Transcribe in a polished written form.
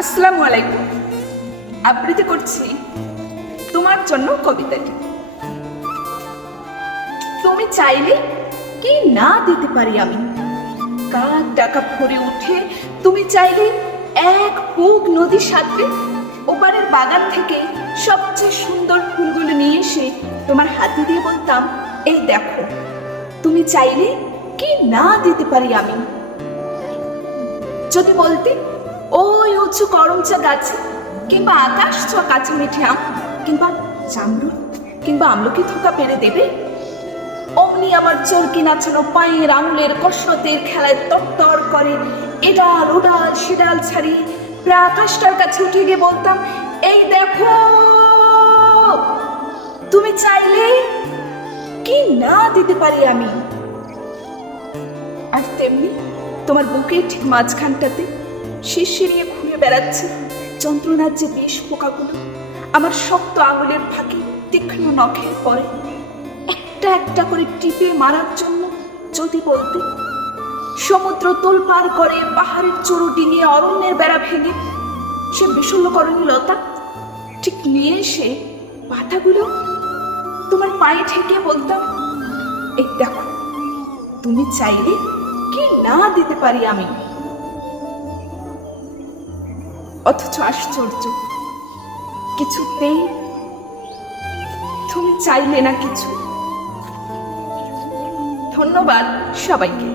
আসসালামু আলাইকুম। আবৃত্তি করছি তোমার জন্য কবিতাটি। তুমি চাইলে কি না দিতে পারি আমি, কার টাকা ভরে উঠে তুমি চাইলে এক বুক নদী সাঁতরে ওপারের বাগান থেকে সবচেয়ে সুন্দর ফুলগুলো নিয়ে এসে তোমার হাতে দিয়ে বলতাম, এই দেখো। তুমি চাইলে কি না দিতে পারি আমি। যদি বলতে ওই উঁচু করমচা গাছে, কিংবা আকাশ ছোঁয়া কাছে মিঠে আম, কিংবা জামরুল, কিংবা আমলকি থোকা পেরে দেবে, অমনি আমার চরকি নাচানো পায়ের আঙুলের কসরতের খেলায় তরতর করে এডাল ওডাল সেডাল ছাড়িয়ে প্রায় আকাশটার কাছে উঠে গিয়ে বলতাম, এই দেখো। তুমি চাইলে কি না দিতে পারি আমি। আর তেমনি তোমার বুকের ঠিক মাঝখানটাতে শিরশিরিয়ে ঘুরে বেড়াচ্ছে যন্ত্রণার যে বিষ পোকাগুলো আমার শক্ত আঙুলের ফাঁকে তীক্ষ্ণ নখের পরে একটা একটা করে টিপে মারার জন্য। যদি বলতে সমুদ্র তোলপার করে পাহাড়ের চড়ু ডিঙিয়ে অরণ্যের বেড়া ভেঙে সে বিশল্যকরণী লতা ঠিক নিয়ে এসে পাতাগুলো তোমার পায়ে ঠেকে বলতাম, এই দেখো। তুমি চাইলে কি না দিতে পারি আমি। অথচ আশ্চর্য, কিছুতেই তুমি চাইলে না কিছু। ধন্যবাদ সবাইকে।